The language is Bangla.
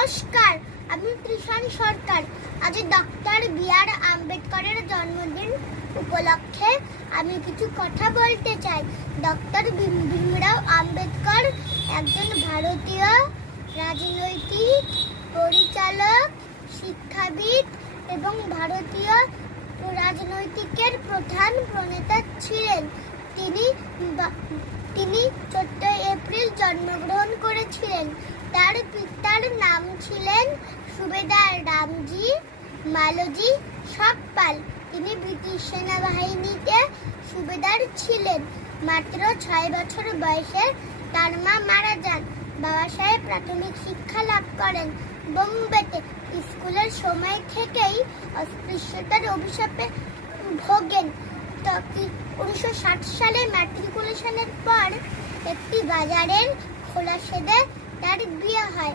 নমস্কার, আমি ত্রিশান সরকার। আজ ডক্টর বি.আর. আম্বেদকরের জন্মদিন উপলক্ষে আমি কিছু কথা বলতে চাই। ডক্টর ভীমরাও আম্বেদকর একজন ভারতীয় রাজনৈতিক পরিচালক, শিক্ষাবিদ এবং ভারতীয় রাজনৈতিকের প্রধান প্রণেতা ছিলেন। তিনি 14 এপ্রিল জন্মগ্রহণ করেছিলেন। তার পিতার নাম ছিলেন সুবেদার রামজি মালোজি সকপাল। তিনি ব্রিটিশ সেনাবাহিনীতে সুবেদার ছিলেন। মাত্র 6 বছর বয়সে তার মা মারা যান। বাবা সাহেব প্রাথমিক শিক্ষা লাভ করেন বোম্বেতে। স্কুলের সময় থেকেই অস্পৃশ্যতার অভিশাপে ভোগেন। 1960 সালে ম্যাট্রিকুলেশনের পর একটি বাজারের খোলা শেডে তার বিয়ে হয়।